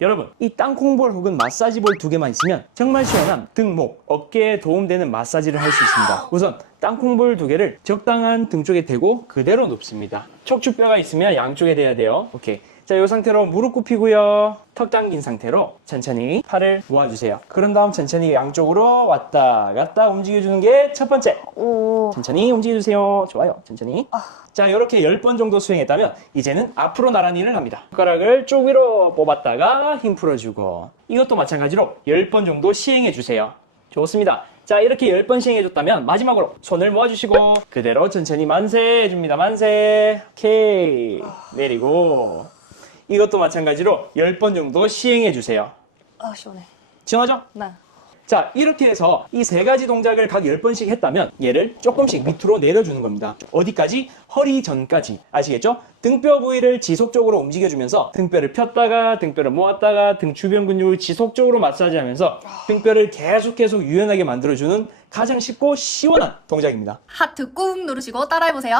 여러분, 이 땅콩볼 혹은 마사지볼 두 개만 있으면 정말 시원한 등, 목, 어깨에 도움되는 마사지를 할 수 있습니다. 우선 땅콩볼 두 개를 적당한 등 쪽에 대고 그대로 눕습니다. 척추뼈가 있으면 양쪽에 대야 돼요. 오케이. 자, 이 상태로 무릎 굽히고요. 턱 당긴 상태로 천천히 팔을 모아주세요. 그런 다음 천천히 양쪽으로 왔다 갔다 움직여주는 게 첫 번째. 오. 천천히 움직여주세요. 좋아요. 천천히. 자, 이렇게 10번 정도 수행했다면 이제는 앞으로 나란히를 합니다. 손가락을 쭉 위로 뽑았다가 힘 풀어주고 이것도 마찬가지로 10번 정도 시행해주세요. 좋습니다. 자, 이렇게 10번 시행해줬다면 마지막으로 손을 모아주시고 그대로 천천히 만세 해줍니다. 만세. 오케이. 내리고 이것도 마찬가지로 10번 정도 시행해주세요. 아, 시원해. 지나죠? 네. 자, 이렇게 해서 이 세 가지 동작을 각 10번씩 했다면 얘를 조금씩 밑으로 내려주는 겁니다. 어디까지? 허리 전까지. 아시겠죠? 등뼈 부위를 지속적으로 움직여주면서 등뼈를 폈다가 등뼈를 모았다가 등 주변 근육을 지속적으로 마사지하면서 등뼈를 계속 계속 유연하게 만들어주는 가장 쉽고 시원한 동작입니다. 하트 꾹 누르시고 따라해보세요.